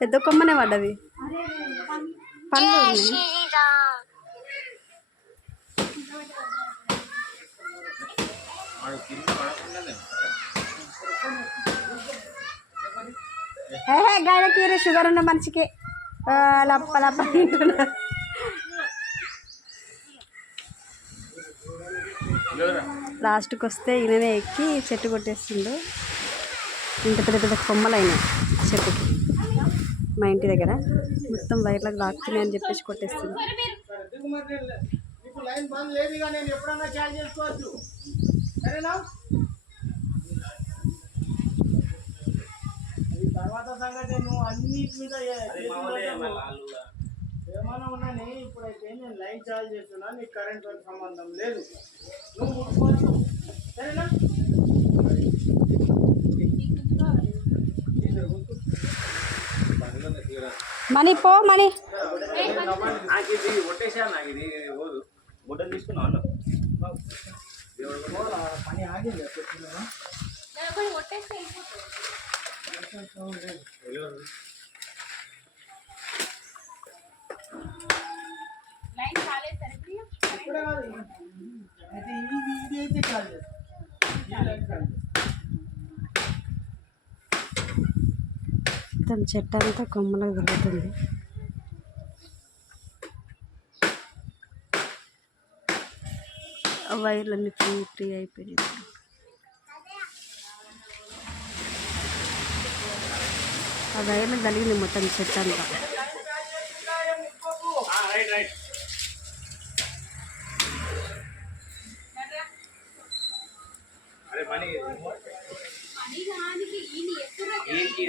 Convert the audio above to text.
పెద్ద కొమ్మనే పడ్డది. పండ్లు గాయకి షుగర్ ఉన్న మనిషికి లప్ప లప్ప తింటున్నారు. లాస్ట్కి వస్తే ఈయననే ఎక్కి చెట్టు కొట్టేస్తుండు. ఇంత పెద్ద పెద్ద కొమ్మలు అయినాయి చెట్టుకి. మా ఇంటి దగ్గర మొత్తం వైర్లకు లాక్కున్నాయి అని చెప్పేసి కొట్టేస్తుంది. తర్వాత సంగతి నువ్వు అన్నిటి మీద ఏమైనా ఉన్నాని. ఇప్పుడైతే నేను లైన్ చార్జ్ చేస్తున్నా, నీకు కరెంట్ తో సంబంధం లేదు. నువ్వు ముట్టుకోవచ్చు, సరేనా? మనీ పో మనీ నాకు ఇది కొట్టేసా. నాకు ఇది పోదు. గుడ్డలు తీసుకున్నాను. పని ఆగింది. మొత్తం చెట్టు అంతా కొమ్మలకు తిరుగుతుంది. వైర్లన్నీ ఫ్రీ అయిపోయింది. ఆ వైర్లు కలిగింది మొత్తం చెట్టు అంతా. అరే